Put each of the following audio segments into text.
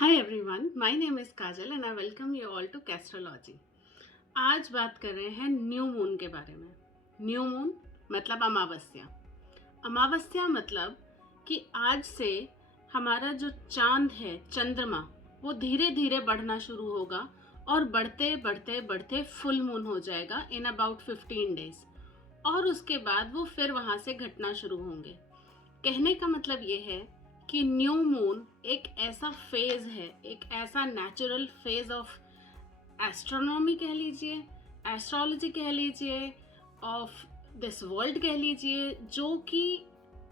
Hi everyone, my name is Kajal and I welcome you all to castrology. आज बात कर रहे हैं न्यू मून के बारे में। न्यू मून मतलब अमावस्या। अमावस्या मतलब कि आज से हमारा जो चांद है, चंद्रमा, वो धीरे धीरे बढ़ना शुरू होगा और बढ़ते बढ़ते बढ़ते फुल मून हो जाएगा इन अबाउट 15 डेज। और उसके बाद वो फिर वहाँ से घटना शुरू होंगे। कहने का मतलब ये है कि न्यू मून एक ऐसा फेज है, एक ऐसा नेचुरल फेज ऑफ एस्ट्रोनॉमी कह लीजिए, एस्ट्रोलॉजी कह लीजिए, ऑफ दिस वर्ल्ड कह लीजिए, जो कि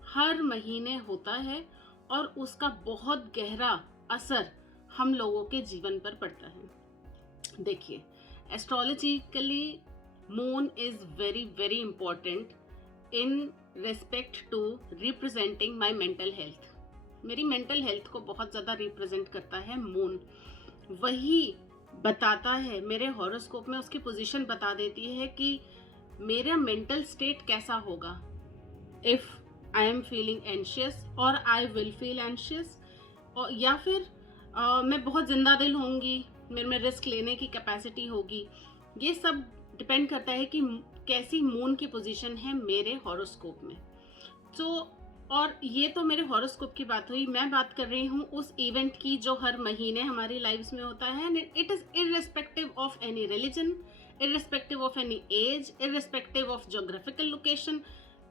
हर महीने होता है और उसका बहुत गहरा असर हम लोगों के जीवन पर पड़ता है। देखिए, astrologically moon is very very important in respect to representing my mental health. मेरी मेंटल हेल्थ को बहुत ज़्यादा रिप्रेजेंट करता है मून। वही बताता है, मेरे हॉरोस्कोप में उसकी पोजीशन बता देती है कि मेरा मेंटल स्टेट कैसा होगा। If I am feeling anxious और आई विल फील एंशियस, और या फिर मैं बहुत जिंदा दिल होंगी, मेरे में रिस्क लेने की कैपेसिटी होगी। ये सब डिपेंड करता है कि कैसी मून की पोजीशन है मेरे हॉरोस्कोप में। तो और ये तो मेरे हॉरोस्कोप की बात हुई। मैं बात कर रही हूँ उस इवेंट की जो हर महीने हमारी लाइफ्स में होता है। It is irrespective of any religion, irrespective of any as, irrespective of geographical location.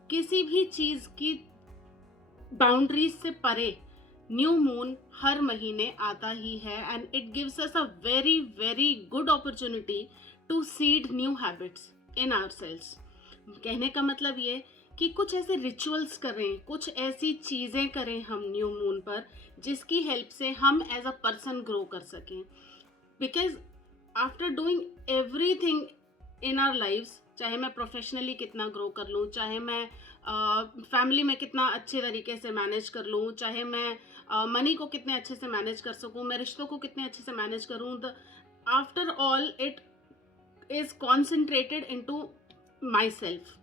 किसी भी चीज़ की बाउंड्रीज से परे न्यू मून हर महीने आता ही है and it gives us a very very good opportunity to seed new habits in ourselves. कहने का मतलब ये कि कुछ ऐसे रिचुअल्स करें, कुछ ऐसी चीज़ें करें हम न्यू मून पर जिसकी हेल्प से हम एज अ पर्सन ग्रो कर सकें। Because after doing everything in our lifes, चाहे मैं प्रोफेशनली कितना ग्रो कर लूँ, चाहे मैं फैमिली में कितना अच्छे तरीके से मैनेज कर लूँ, चाहे मैं मनी को कितने अच्छे से मैनेज कर सकूँ, मैं रिश्तों को कितने अच्छे से मैनेज करूँ, the after all it is concentrated into my self.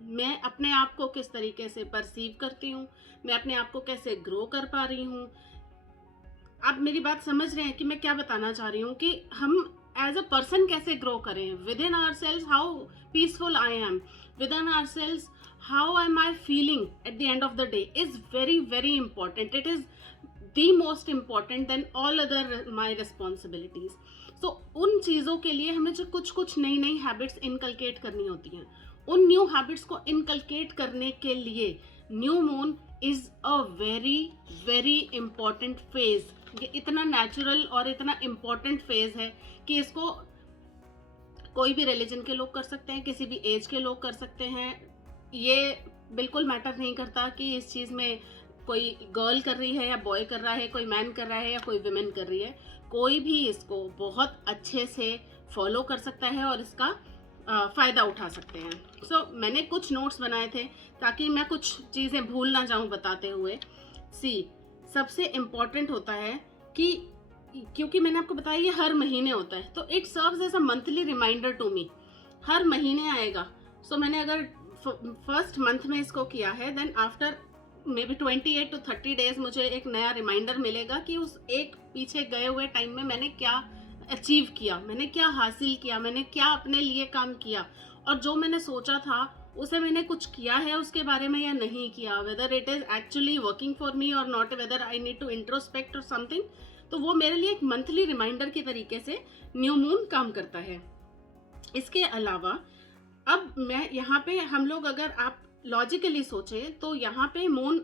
मैं अपने आप को किस तरीके से परसीव करती हूँ, मैं अपने आप को कैसे ग्रो कर पा रही हूँ। आप मेरी बात समझ रहे हैं कि मैं क्या बताना चाह रही हूँ कि हम एज अ पर्सन कैसे ग्रो करें within ourselves, how peaceful I am within ourselves, how am I feeling at the end of the day is very very important. It is the most important then all other my responsibilities. So उन चीज़ों के लिए हमें जो कुछ कुछ नई नई हैबिट्स इनकलकेट करनी होती हैं, उन न्यू हैबिट्स को इनकलकेट करने के लिए new moon is a very very important phase. ये इतना नेचुरल और इतना इम्पॉर्टेंट फेज है कि इसको कोई भी रिलीजन के लोग कर सकते हैं, किसी भी एज के लोग कर सकते हैं। ये बिल्कुल मैटर नहीं करता कि इस चीज़ में कोई गर्ल कर रही है या बॉय कर रहा है, कोई मैन कर रहा है या कोई विमेन कर रही है। कोई भी इसको बहुत अच्छे से फॉलो कर सकता है और इसका फ़ायदा उठा सकते हैं। मैंने कुछ नोट्स बनाए थे ताकि मैं कुछ चीज़ें भूल ना जाऊं बताते हुए। सबसे इम्पॉर्टेंट होता है कि क्योंकि मैंने आपको बताया ये हर महीने होता है, तो it serves as a monthly reminder to me. हर महीने आएगा। मैंने अगर फर्स्ट मंथ में इसको किया है, then after maybe 28 to 30 days मुझे एक नया रिमाइंडर मिलेगा कि उस एक पीछे गए हुए टाइम में मैंने क्या अचीव किया, मैंने क्या हासिल किया, मैंने क्या अपने लिए काम किया, और जो मैंने सोचा था उसे मैंने कुछ किया है उसके बारे में या नहीं किया, whether it is actually working for me और not, whether I need to introspect और समथिंग। तो वो मेरे लिए एक मंथली रिमाइंडर की तरीके से न्यू मून काम करता है। इसके अलावा अब मैं यहाँ पे, हम लोग अगर आप लॉजिकली सोचें तो यहाँ पे मून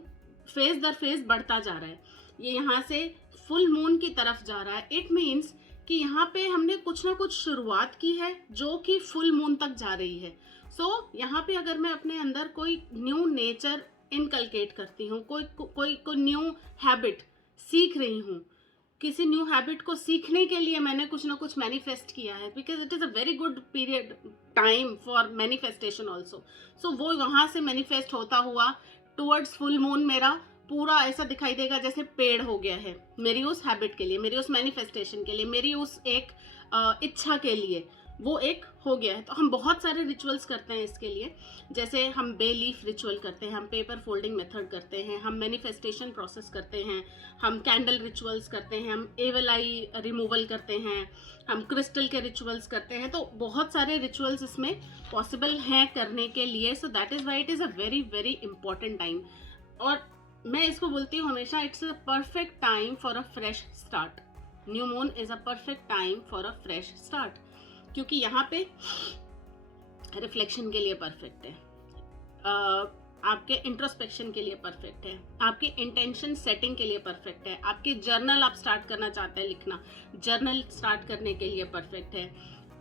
फेज दर फेज बढ़ता जा रहा है। ये यहाँ से फुल मून की तरफ जा रहा है। इट मीन्स कि यहाँ पे हमने कुछ ना कुछ शुरुआत की है जो कि फुल मून तक जा रही है। यहाँ पे अगर मैं अपने अंदर कोई न्यू नेचर इनकलकेट करती हूँ, कोई न्यू हैबिट सीख रही हूँ, किसी न्यू हैबिट को सीखने के लिए मैंने कुछ ना कुछ मैनिफेस्ट किया है, because it is a very good period time for manifestation also. वो वहाँ से मैनिफेस्ट होता हुआ टूवर्ड्स फुल मून मेरा पूरा ऐसा दिखाई देगा जैसे पेड़ हो गया है मेरी उस हैबिट के लिए, मेरी उस मैनिफेस्टेशन के लिए, मेरी उस एक इच्छा के लिए। वो एक हो गया है। तो हम बहुत सारे रिचुअल्स करते हैं इसके लिए, जैसे हम बे लीफ रिचुअल करते हैं, हम पेपर फोल्डिंग मेथड करते हैं, हम मैनिफेस्टेशन प्रोसेस करते हैं, हम कैंडल रिचुअल्स करते हैं, हम एवल आई रिमूवल करते हैं, हम क्रिस्टल के रिचुअल्स करते हैं। तो बहुत सारे रिचुअल्स इसमें पॉसिबल हैं करने के लिए। So that is why it is a very very important time. और मैं इसको बोलती हूँ हमेशा, it's a perfect time for a fresh start. New moon is a perfect time for a fresh start, क्योंकि यहाँ पे रिफ्लेक्शन के लिए परफेक्ट है, आपके इंट्रोस्पेक्शन के लिए परफेक्ट है, आपके इंटेंशन सेटिंग के लिए परफेक्ट है, आपके जर्नल आप स्टार्ट करना चाहते हैं लिखना, जर्नल स्टार्ट करने के लिए परफेक्ट है।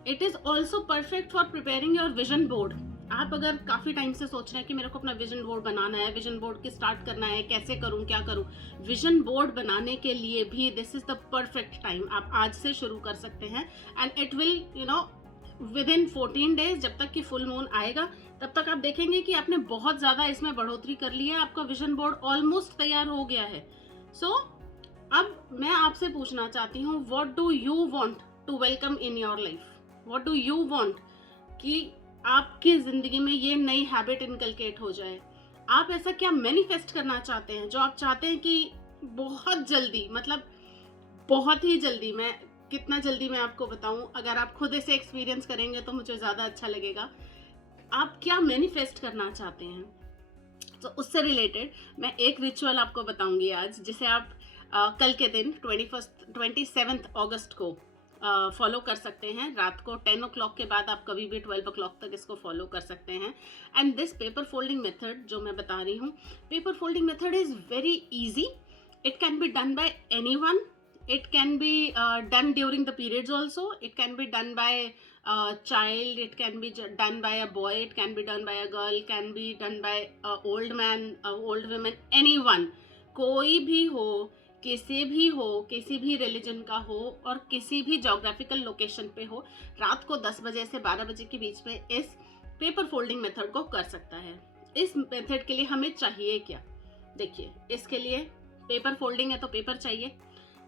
It is also perfect for preparing your vision board. आप अगर काफ़ी टाइम से सोच रहे हैं कि मेरे को अपना विजन बोर्ड बनाना है, विजन बोर्ड की स्टार्ट करना है, कैसे करूं, क्या करूं, विजन बोर्ड बनाने के लिए भी this is the perfect time. आप आज से शुरू कर सकते हैं and it will with in 14 days, जब तक कि फुल मून आएगा तब तक आप देखेंगे कि आपने बहुत ज़्यादा इसमें बढ़ोतरी कर ली है, आपका विजन बोर्ड ऑलमोस्ट तैयार हो गया है। सो अब मैं आपसे पूछना चाहती हूँ, what do you want to welcome in your life? What do you want कि आपकी ज़िंदगी में ये नई हैबिट इनकलकेट हो जाए? आप ऐसा क्या मैनिफेस्ट करना चाहते हैं जो आप चाहते हैं कि बहुत जल्दी, मतलब बहुत ही जल्दी, मैं कितना जल्दी मैं आपको बताऊं, अगर आप खुद इसे एक्सपीरियंस करेंगे तो मुझे ज़्यादा अच्छा लगेगा। आप क्या मैनिफेस्ट करना चाहते हैं? तो उससे रिलेटेड मैं एक रिचुअल आपको बताऊंगी आज, जिसे आप कल के दिन 27 अगस्त को फॉलो कर सकते हैं। रात को 10 o'clock के बाद आप कभी भी 12 o'clock तक इसको फॉलो कर सकते हैं। And this paper folding method जो मैं बता रही हूँ, paper folding method is very easy. It can be done by anyone. It can be done during the periods also. It can be done by a child. It can be done by a boy. It can be done by a girl. It can be done by a old man, a old woman, anyone. कोई भी हो, किसी भी religion का हो और किसी भी जोग्राफिकल लोकेशन पे हो, रात को 10 बजे से 12 बजे के बीच में इस पेपर फोल्डिंग मेथड को कर सकता है। इस मेथड के लिए हमें चाहिए क्या? देखिए, इसके लिए पेपर फोल्डिंग है तो पेपर चाहिए।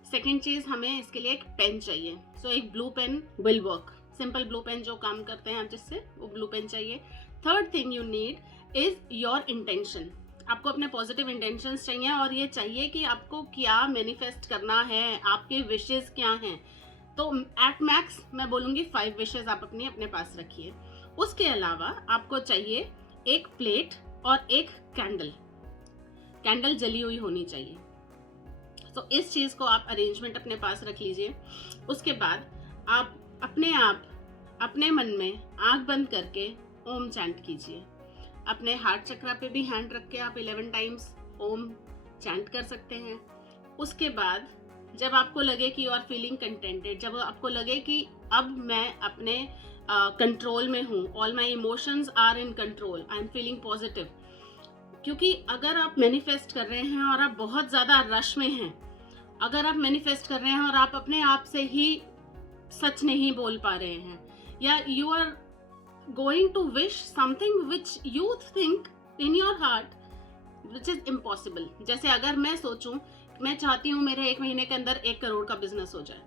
सेकेंड चीज़, हमें इसके लिए एक पेन चाहिए। सो एक blue pen will work, simple blue pen जो काम करते हैं जिससे, वो ब्लू पेन चाहिए। Third thing you need is your intention. आपको अपने पॉजिटिव इंटेंशंस चाहिए और ये चाहिए कि आपको क्या मैनिफेस्ट करना है, आपके विशेस क्या हैं। तो एट मैक्स मैं बोलूँगी 5 विशेस आप अपने पास रखिए। उसके अलावा आपको चाहिए एक प्लेट और एक कैंडल जली हुई होनी चाहिए। तो इस चीज़ को आप अरेंजमेंट अपने पास रख लीजिए। उसके बाद आप अपने मन में आंख बंद करके ओम चैंट कीजिए। अपने हार्ट चक्रा पे भी हैंड रख के आप 11 टाइम्स ओम चैंट कर सकते हैं। उसके बाद जब आपको लगे कि यू आर फीलिंग कंटेंटेड, जब आपको लगे कि अब मैं अपने कंट्रोल में हूँ, all my emotions are in control, I am feeling positive. क्योंकि अगर आप मैनिफेस्ट कर रहे हैं और आप बहुत ज़्यादा रश में हैं, अगर आप मैनिफेस्ट कर रहे हैं और आप अपने आप से ही सच नहीं बोल पा रहे हैं, या you are going to wish something which you think in your heart which is impossible. जैसे अगर मैं सोचूं, मैं चाहती हूँ मेरे 1 महीने के अंदर 1 करोड़ का बिजनेस हो जाए,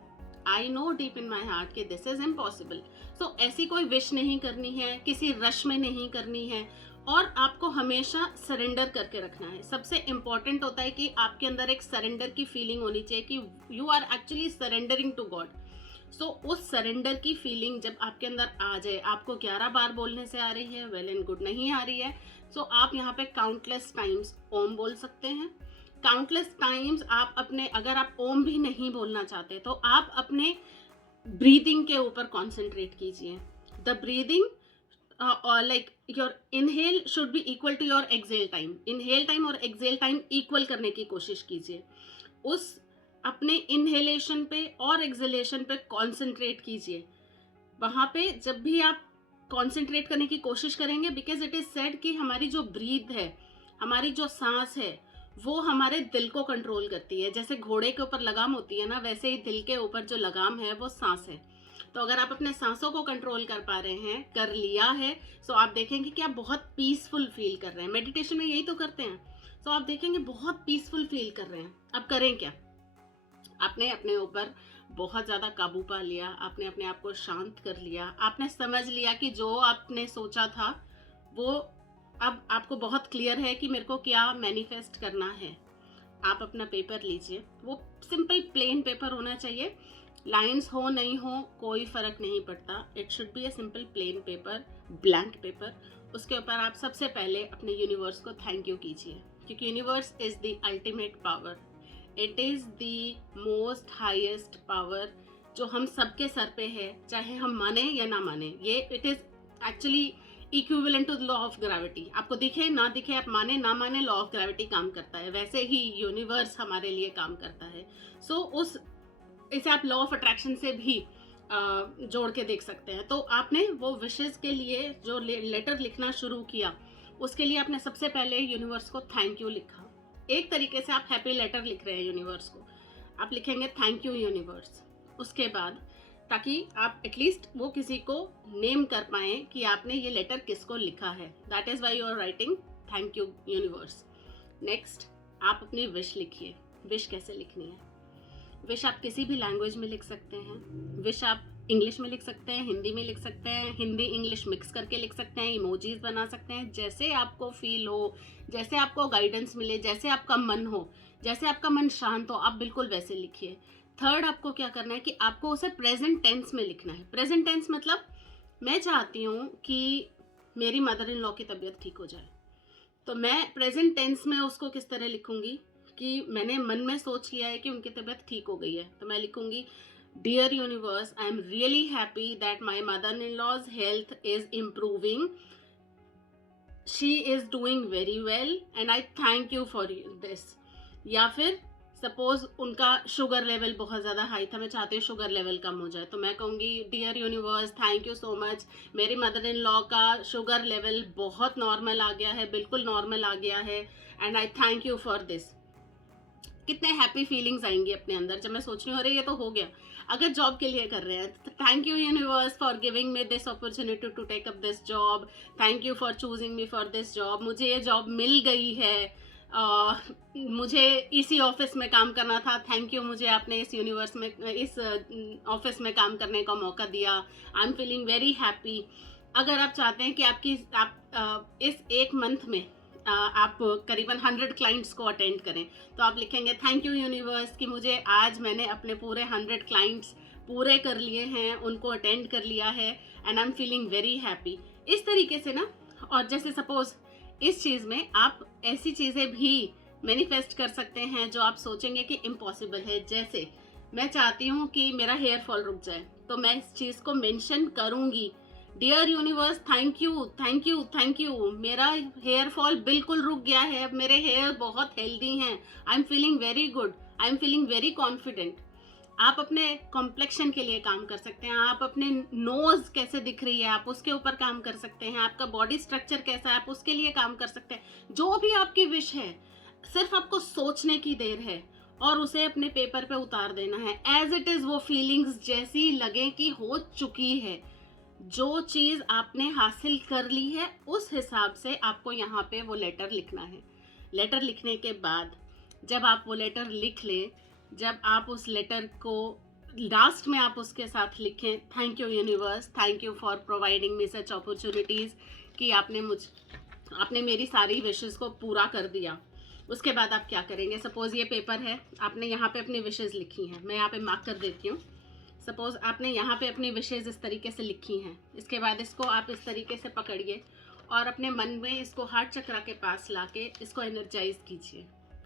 I know deep in my heart कि दिस इज इम्पॉसिबल। सो ऐसी कोई विश नहीं करनी है, किसी रश में नहीं करनी है, और आपको हमेशा सरेंडर करके रखना है। सबसे इम्पॉर्टेंट होता है कि आपके अंदर एक सरेंडर की फीलिंग होनी चाहिए कि you are actually surrendering to God. So उस सरेंडर की फीलिंग जब आपके अंदर आ जाए, आपको 11 बार बोलने से आ रही है, वेल एंड गुड, नहीं आ रही है, सो आप यहाँ पे काउंटलेस टाइम्स ओम बोल सकते हैं। काउंटलेस टाइम्स आप अपने, अगर आप ओम भी नहीं बोलना चाहते तो आप अपने ब्रीदिंग के ऊपर कॉन्सेंट्रेट कीजिए। The breathing like your inhale should be equal to your exhale time. inhale time और exhale time equal करने की कोशिश कीजिए। उस अपने inhalation पे और exhalation पे concentrate कीजिए। वहाँ पे जब भी आप concentrate करने की कोशिश करेंगे, because it is said कि हमारी जो breathe है, हमारी जो सांस है, वो हमारे दिल को कंट्रोल करती है। जैसे घोड़े के ऊपर लगाम होती है ना, वैसे ही दिल के ऊपर जो लगाम है वो सांस है। तो अगर आप अपने सांसों को कंट्रोल कर पा रहे हैं, कर लिया है, तो आप देखेंगे कि आप बहुत पीसफुल फील कर रहे हैं। मेडिटेशन में यही तो करते हैं, तो आप देखेंगे बहुत पीसफुल फील कर रहे हैं। अब करें क्या? आपने अपने ऊपर बहुत ज़्यादा काबू पा लिया, आपने अपने आप को शांत कर लिया, आपने समझ लिया कि जो आपने सोचा था वो अब आपको बहुत क्लियर है कि मेरे को क्या मैनिफेस्ट करना है। आप अपना पेपर लीजिए, वो सिंपल प्लेन पेपर होना चाहिए, लाइंस हो नहीं हो कोई फ़र्क नहीं पड़ता, it should be a simple plain paper, blank paper. उसके ऊपर आप सबसे पहले अपने यूनिवर्स को थैंक यू कीजिए, क्योंकि universe is the ultimate power, it is the most highest power जो हम सबके सर पे है, चाहे हम माने या ना माने। ये it is actually equivalent to law of gravity. आपको दिखे ना दिखे, आप माने ना माने, लॉ ऑफ ग्रेविटी काम करता है, वैसे ही यूनिवर्स हमारे लिए काम करता है। उस इसे आप लॉ ऑफ अट्रैक्शन से भी जोड़ के देख सकते हैं। तो आपने वो विशेज़ के लिए जो लेटर लिखना शुरू किया, उसके लिए आपने सबसे पहले यूनिवर्स को थैंक यू लिखा। एक तरीके से आप हैप्पी लेटर लिख रहे हैं यूनिवर्स को, आप लिखेंगे थैंक यू यूनिवर्स। उसके बाद ताकि आप एटलीस्ट वो किसी को नेम कर पाएँ कि आपने ये लेटर किसको लिखा है, that is why you are writing thank you universe. Next आप अपनी विश लिखिए। विश कैसे लिखनी है? विश आप किसी भी लैंग्वेज में लिख सकते हैं। विश आप इंग्लिश में लिख सकते हैं, हिंदी में लिख सकते हैं, हिंदी इंग्लिश मिक्स करके लिख सकते हैं, इमोजीज बना सकते हैं, जैसे आपको फील हो, जैसे आपको गाइडेंस मिले, जैसे आपका मन हो, जैसे आपका मन शांत हो, आप बिल्कुल वैसे लिखिए। थर्ड आपको क्या करना है कि आपको उसे प्रेजेंट टेंस में लिखना है। प्रेजेंट टेंस मतलब मैं चाहती हूँ कि मेरी मदर इन लॉ की तबीयत ठीक हो जाए, तो मैं प्रेजेंट टेंस में उसको किस तरह लिखूंगी कि मैंने मन में सोच लिया है कि उनकी तबीयत ठीक हो गई है, तो मैं लिखूंगी dear universe, I am really happy that my mother in law's health is improving, she is doing very well and I thank you for this. या फिर सपोज उनका शुगर लेवल बहुत ज़्यादा हाई था, मैं चाहती हूँ शुगर लेवल कम हो जाए, तो मैं कहूँगी dear universe, thank you so much, मेरी मदर इन लॉ का शुगर लेवल बहुत नॉर्मल आ गया है, बिल्कुल नॉर्मल आ गया है, and I thank you for this. कितने हैप्पी फीलिंग्स आएंगी अपने अंदर जब मैं सोच रही हूँ अरे ये तो हो गया। अगर जॉब के लिए कर रहे हैं तो thank you universe for giving me this opportunity to take up this job, thank you for choosing me for this job, मुझे ये जॉब मिल गई है, मुझे इसी ऑफिस में काम करना था, थैंक यू, मुझे आपने इस यूनिवर्स में इस ऑफिस में काम करने का मौका दिया, आई एम फीलिंग वेरी हैप्पी। अगर आप चाहते हैं कि आप इस एक मंथ में आप करीबन 100 क्लाइंट्स को अटेंड करें, तो आप लिखेंगे थैंक यू यूनिवर्स कि मुझे आज मैंने अपने पूरे 100 क्लाइंट्स पूरे कर लिए हैं, उनको अटेंड कर लिया है, and I am feeling very happy. इस तरीके से ना, और जैसे सपोज इस चीज़ में आप ऐसी चीज़ें भी मैनिफेस्ट कर सकते हैं जो आप सोचेंगे कि इम्पॉसिबल है। जैसे मैं चाहती हूँ कि मेरा हेयर फॉल रुक जाए, तो मैं इस चीज़ को मेंशन करूँगी, dear universe thank you thank you thank you, मेरा हेयर फॉल बिल्कुल रुक गया है, अब मेरे हेयर बहुत हेल्दी हैं, आई am feeling very good, I am feeling very confident. आप अपने कॉम्प्लेक्शन के लिए काम कर सकते हैं, आप अपने नोज कैसे दिख रही है आप उसके ऊपर काम कर सकते हैं, आपका बॉडी स्ट्रक्चर कैसा है आप उसके लिए काम कर सकते हैं। जो भी आपकी विश है, सिर्फ आपको सोचने की देर है और उसे अपने पेपर पे उतार देना है। एज इट इज़ वो फीलिंग्स जैसी लगे कि हो चुकी है, जो चीज़ आपने हासिल कर ली है उस हिसाब से आपको यहाँ पे वो लेटर लिखना है। लेटर लिखने के बाद जब आप वो लेटर लिख लें, जब आप उस लेटर को लास्ट में आप उसके साथ लिखें thank you universe, thank you for providing me such opportunities, कि आपने मेरी सारी विशेज़ को पूरा कर दिया। उसके बाद आप क्या करेंगे? सपोज़ ये पेपर है, आपने यहाँ पे अपनी विशेज़ लिखी हैं, मैं यहाँ पे मार्क कर देती हूँ। सपोज़ आपने यहाँ पे अपनी विशेज़ इस तरीके से लिखी हैं, इसके बाद इसको आप इस तरीके से पकड़िए और अपने मन में इसको हार्ट चक्रा के पास लाके इसको एनर्जाइज कीजिए।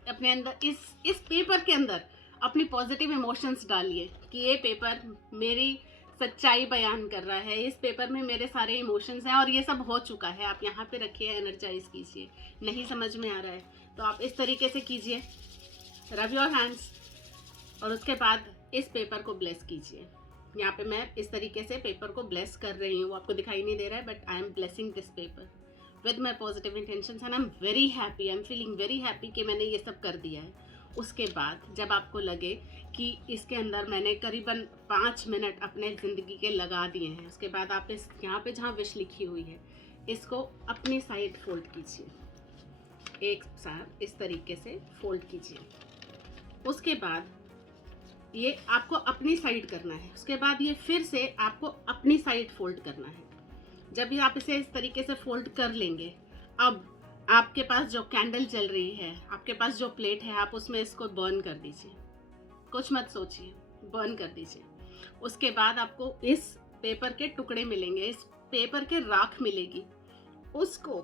अपने अंदर इस पेपर के अंदर अपनी पॉजिटिव इमोशंस डालिए कि ये पेपर मेरी सच्चाई बयान कर रहा है, इस पेपर में मेरे सारे इमोशंस हैं और ये सब हो चुका है। आप यहाँ पे रखिए, एनर्जाइज कीजिए। नहीं समझ में आ रहा है तो आप इस तरीके से कीजिए, रब योर हैंड्स, और उसके बाद इस पेपर को ब्लेस कीजिए। यहाँ पे मैं इस तरीके से पेपर को ब्लेस कर रही हूँ, आपको दिखाई नहीं दे रहा है but I am blessing this paper with my positive intentions and I am very happy, I am feeling very happy कि मैंने ये सब कर दिया है। उसके बाद जब आपको लगे कि इसके अंदर मैंने करीबन 5 मिनट अपने ज़िंदगी के लगा दिए हैं, उसके बाद आप इस यहाँ पे जहाँ विश लिखी हुई है इसको अपनी साइड फोल्ड कीजिए, एक साथ इस तरीके से फोल्ड कीजिए। उसके बाद ये आपको अपनी साइड करना है, उसके बाद ये फिर से आपको अपनी साइड फोल्ड करना है। जब भी आप इसे इस तरीके से फोल्ड कर लेंगे, अब आपके पास जो कैंडल जल रही है, आपके पास जो प्लेट है, आप उसमें इसको बर्न कर दीजिए। कुछ मत सोचिए, बर्न कर दीजिए। उसके बाद आपको इस पेपर के टुकड़े मिलेंगे, इस पेपर के राख मिलेगी, उसको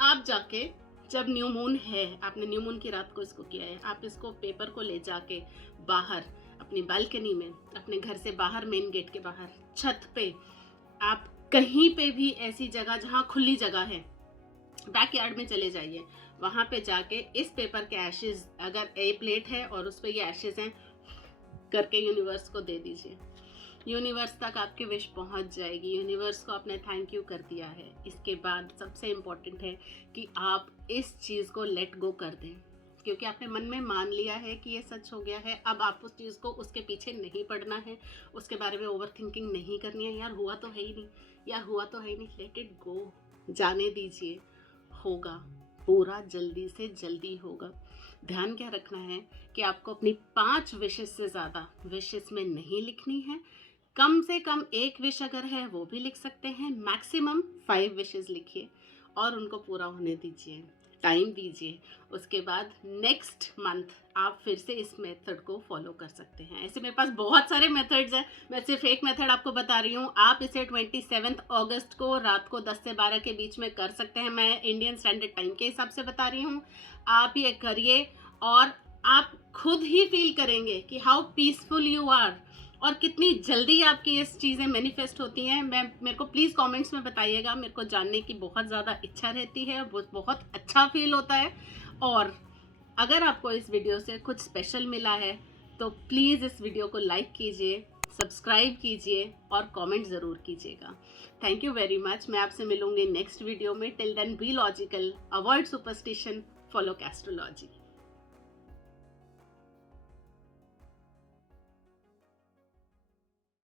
आप जाके, जब न्यू मून है, आपने न्यू मून की रात को इसको किया है, आप इसको पेपर को ले जाके बाहर अपनी बालकनी में, अपने घर से बाहर, मेन गेट के बाहर, छत पे, आप कहीं पे भी ऐसी जगह जहाँ खुली जगह है, बैकयार्ड में चले जाइए, वहाँ पे जाके इस पेपर के एशेज, अगर ए प्लेट है और उस पर ये एशेज हैं, करके यूनिवर्स को दे दीजिए। यूनिवर्स तक आपकी विश पहुंच जाएगी। यूनिवर्स को आपने थैंक यू कर दिया है। इसके बाद सबसे इम्पोर्टेंट है कि आप इस चीज़ को लेट गो कर दें, क्योंकि आपने मन में मान लिया है कि ये सच हो गया है। अब आप उस चीज़ को, उसके पीछे नहीं पड़ना है, उसके बारे में ओवर थिंकिंग नहीं करनी है। यार हुआ तो है ही नहीं, यार हुआ तो है ही नहीं, लेट इट गो, जाने दीजिए, होगा, पूरा जल्दी से जल्दी होगा। ध्यान क्या रखना है कि आपको अपनी 5 विशेस से ज़्यादा विशेस में नहीं लिखनी है। कम से कम 1 विश अगर है वो भी लिख सकते हैं, मैक्सिमम 5 विशेस लिखिए और उनको पूरा होने दीजिए, टाइम दीजिए। उसके बाद नेक्स्ट मंथ आप फिर से इस मेथड को फॉलो कर सकते हैं। ऐसे मेरे पास बहुत सारे मेथड्स हैं, मैं सिर्फ एक मेथड आपको बता रही हूँ। आप इसे 27 अगस्त को रात को 10 से 12 के बीच में कर सकते हैं। मैं इंडियन स्टैंडर्ड टाइम के हिसाब से बता रही हूँ। आप ये करिए और आप खुद ही फील करेंगे कि हाउ पीसफुल यू आर और कितनी जल्दी आपकी ये चीज़ें मैनिफेस्ट होती हैं। मेरे को प्लीज़ कमेंट्स में बताइएगा, मेरे को जानने की बहुत ज़्यादा इच्छा रहती है, बहुत अच्छा फील होता है। और अगर आपको इस वीडियो से कुछ स्पेशल मिला है तो प्लीज़ इस वीडियो को लाइक कीजिए, सब्सक्राइब कीजिए और कमेंट ज़रूर कीजिएगा। Thank you very much. मैं आपसे मिलूंगी नेक्स्ट वीडियो में। Till then be logical, avoid superstition, follow कैस्ट्रोलॉजी।